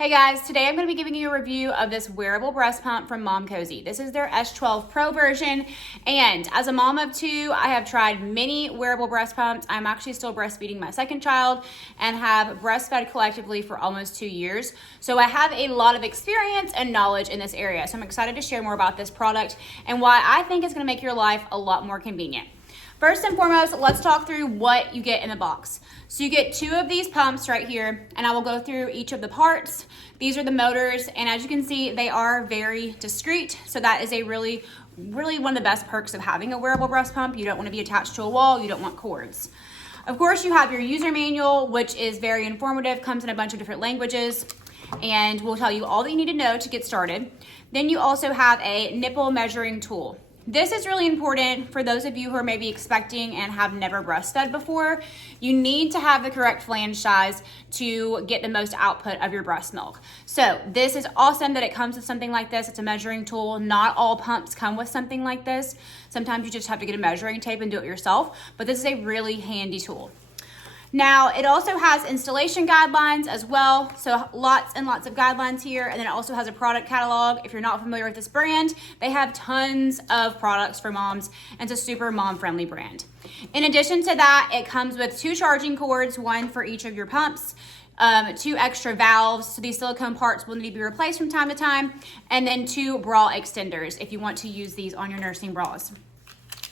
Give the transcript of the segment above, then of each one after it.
Hey guys, today I'm going to be giving you a review of this wearable breast pump from Momcozy. This is their S12 Pro version, and as a mom of two, I have tried many wearable breast pumps. I'm actually still breastfeeding my second child and have breastfed collectively for almost 2 years. So I have a lot of experience and knowledge in this area. So I'm excited to share more about this product and why I think it's going to make your life a lot more convenient. First and foremost, let's talk through what you get in the box. So you get 2 of these pumps right here, and I will go through each of the parts. These are the motors, and as you can see, they are very discreet. So that is a really one of the best perks of having a wearable breast pump. You don't want to be attached to a wall, you don't want cords. Of course, you have your user manual, which is very informative, comes in a bunch of different languages, and will tell you all that you need to know to get started. Then you also have a nipple measuring tool. This is really important for those of you who are maybe expecting and have never breastfed before. You need to have the correct flange size to get the most output of your breast milk. So this is awesome that it comes with something like this. It's a measuring tool. Not all pumps come with something like this. Sometimes you just have to get a measuring tape and do it yourself, but this is a really handy tool. Now, it also has installation guidelines as well, so lots and lots of guidelines here, and then it also has a product catalog. If you're not familiar with this brand, they have tons of products for moms, and it's a super mom-friendly brand. In addition to that, it comes with 2 charging cords, 1 for each of your pumps, 2 extra valves, so these silicone parts will need to be replaced from time to time, and then 2 bra extenders if you want to use these on your nursing bras.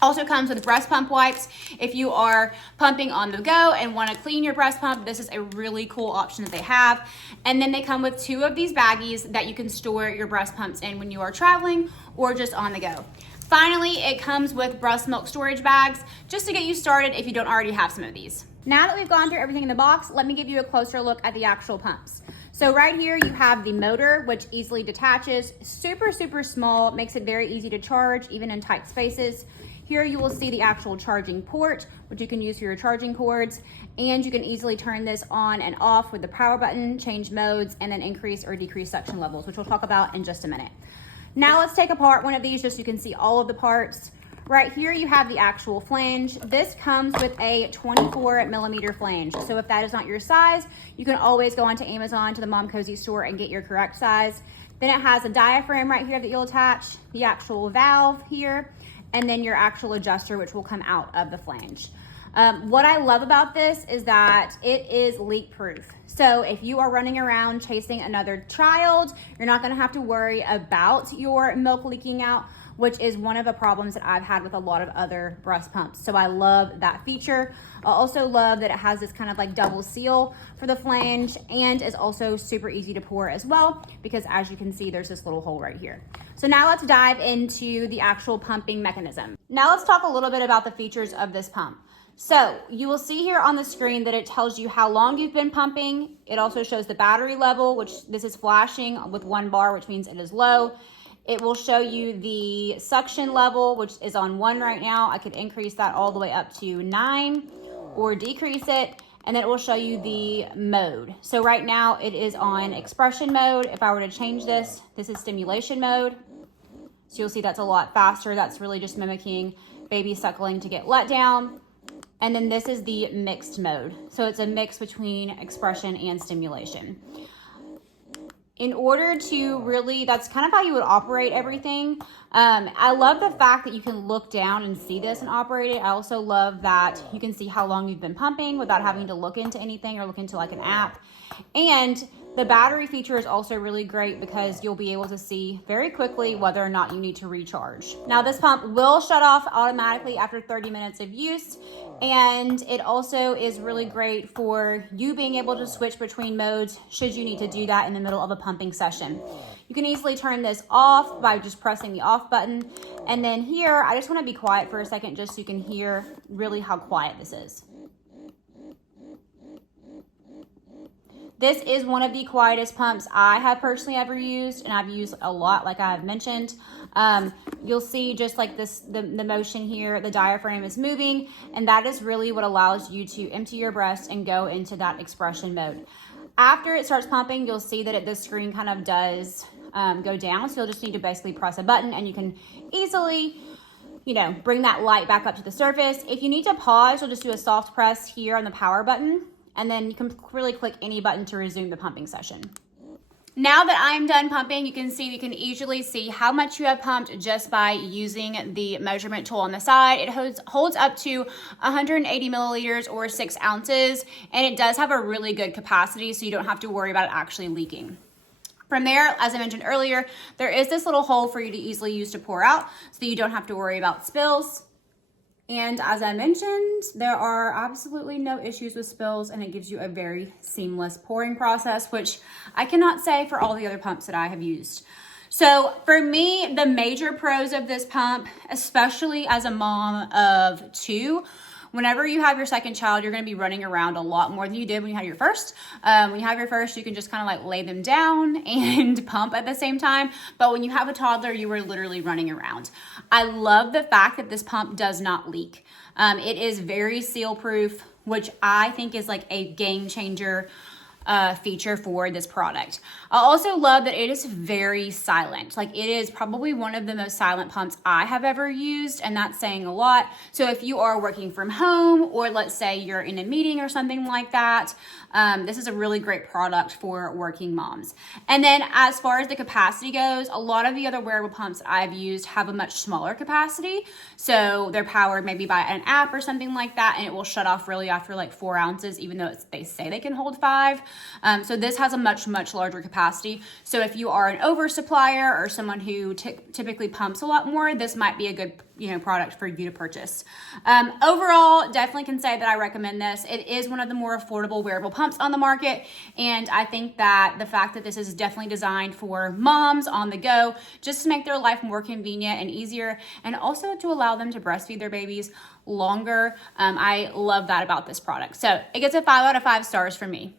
Also comes with breast pump wipes. If you are pumping on the go and want to clean your breast pump, this is a really cool option that they have. And then they come with 2 of these baggies that you can store your breast pumps in when you are traveling or just on the go. Finally, it comes with breast milk storage bags just to get you started if you don't already have some of these. Now that we've gone through everything in the box, let me give you a closer look at the actual pumps. So right here you have the motor, which easily detaches, super small, makes it very easy to charge even in tight spaces. Here you will see the actual charging port, which you can use for your charging cords, and you can easily turn this on and off with the power button, change modes, and then increase or decrease suction levels, which we'll talk about in just a minute. Now let's take apart one of these just so you can see all of the parts. Right here you have the actual flange. This comes with a 24mm flange. So if that is not your size, you can always go onto Amazon to the Momcozy store and get your correct size. Then it has a diaphragm right here that you'll attach, the actual valve here, and then your actual adjuster, which will come out of the flange. What I love about this is that it is leak proof. So if you are running around chasing another child, you're not gonna have to worry about your milk leaking out, which is one of the problems that I've had with a lot of other breast pumps. So I love that feature. I also love that it has this kind of like double seal for the flange and is also super easy to pour as well, because as you can see, there's this little hole right here. So now let's dive into the actual pumping mechanism. Now let's talk a little bit about the features of this pump. So you will see here on the screen that it tells you how long you've been pumping. It also shows the battery level, which this is flashing with 1 bar, which means it is low. It will show you the suction level, which is on 1 right now. I could increase that all the way up to 9 or decrease it. And then it will show you the mode. So right now it is on expression mode. If I were to change this, this is stimulation mode. So you'll see that's a lot faster. That's really just mimicking baby suckling to get let down. And then this is the mixed mode. So it's a mix between expression and stimulation. In order to really, that's kind of how you would operate everything. I love the fact that you can look down and see this and operate it. I also love that you can see how long you've been pumping without having to look into anything or look into like an app. And the battery feature is also really great because you'll be able to see very quickly whether or not you need to recharge. Now this pump will shut off automatically after 30 minutes of use, and it also is really great for you being able to switch between modes should you need to do that in the middle of a pumping session. You can easily turn this off by just pressing the off button. And then here, I just want to be quiet for a second just so you can hear really how quiet this is. This is one of the quietest pumps I have personally ever used, and I've used a lot, like I've mentioned. You'll see just like this, the motion here, the diaphragm is moving, and that is really what allows you to empty your breast and go into that expression mode. After it starts pumping, you'll see that the screen kind of does go down, so you'll just need to basically press a button, and you can easily, bring that light back up to the surface. If you need to pause, you'll just do a soft press here on the power button, and then you can really click any button to resume the pumping session. Now that I'm done pumping, you can easily see how much you have pumped just by using the measurement tool on the side. It holds up to 180 milliliters or 6 ounces, and it does have a really good capacity, so you don't have to worry about it actually leaking. From there, as I mentioned earlier, there is this little hole for you to easily use to pour out, so you don't have to worry about spills. And as I mentioned, there are absolutely no issues with spills, and it gives you a very seamless pouring process, which I cannot say for all the other pumps that I have used. So for me, the major pros of this pump, especially as a mom of 2, whenever you have your second child, you're going to be running around a lot more than you did when you had your first. When you have your first, you can just kind of like lay them down and pump at the same time. But when you have a toddler, you are literally running around. I love the fact that this pump does not leak. It is very seal proof, which I think is like a game changer feature for this product. I also love that it is very silent. Like, it is probably one of the most silent pumps I have ever used, and that's saying a lot. So if you are working from home, or let's say you're in a meeting or something like that, this is a really great product for working moms. And then as far as the capacity goes, a lot of the other wearable pumps I've used have a much smaller capacity. So they're powered maybe by an app or something like that, and it will shut off really after like 4 ounces, even though they say they can hold 5. So this has a much larger capacity. So if you are an oversupplier or someone who typically pumps a lot more, this might be a good product for you to purchase. Overall, definitely can say that I recommend this. It is one of the more affordable wearable pumps on the market, and I think that the fact that this is definitely designed for moms on the go, just to make their life more convenient and easier, and also to allow them to breastfeed their babies longer. I love that about this product. So it gets a 5 out of 5 stars from me.